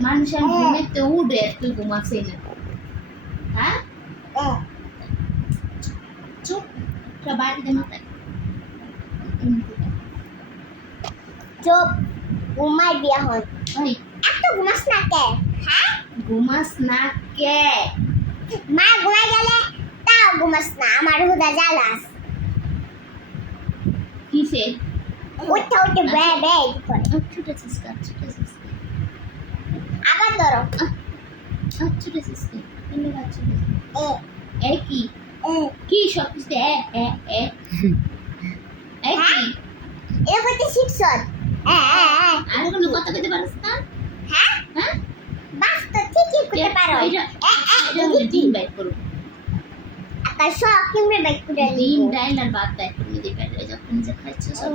মানুষের ঘুমেতে উঠে তুই ঘুমাচ্ছে না হ্যাঁ চুপ সবাই দিতে মাথায় চুপ ঘুমাই বিয়া হন ওই এত ঘুমাস না কে হ্যাঁ ঘুমাস না কে মা ঘুমাই গেলে তাও ঘুমাস না আমার হুদা জ্বালাস কিসে উঠে উঠে বে বে করে ছোটা সিস্টার আবার ধরো ছোটা সিস্টার এনে বাচ্চা এ এ কি এ কি সব কিছু এ এ এ এ কি এটা করতে শিখছ আর কোনো কথা কইতে পারছ না হ্যাঁ হ্যাঁ বাস তো ঠিকই করতে পারো এটা ডিম বাইট করো আকাশ সব কিমরে বাইক করে ডিম ডাইল আর ভাত বাইট করে দিবে যখন যে খাইছো সব